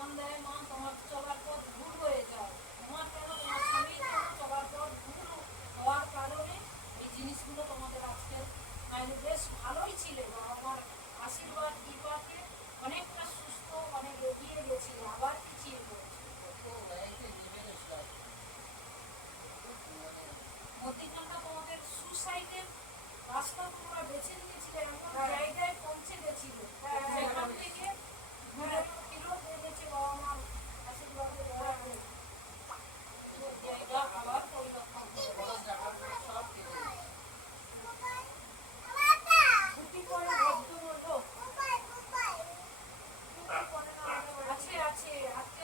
প্রমাণ দেয় মা তোমার চলার পথ ভুল হয়ে যায়, তোমার কেন তোমার স্বামীর কেন চলার পথ ভুল হওয়ার কারণে এই জিনিসগুলো তোমাদের আজকে মানে বেশ ভালোই ছিলে, বাবা মার আশীর্বাদ কৃপাতে অনেকটা সুস্থ অনেক এগিয়ে গেছিলে, আবার পিছিয়ে পড়েছিল। মধ্যিখানটা তোমাদের সুসাইডের রাস্তা তোমরা বেছে নিয়েছিলে, এমন জায়গায় পৌঁছে গেছিল সেখান থেকে ফিরত এনেছে বাবা মার আশীর্বাদের জায়গা আবার পরিবর্তন আছে আছে।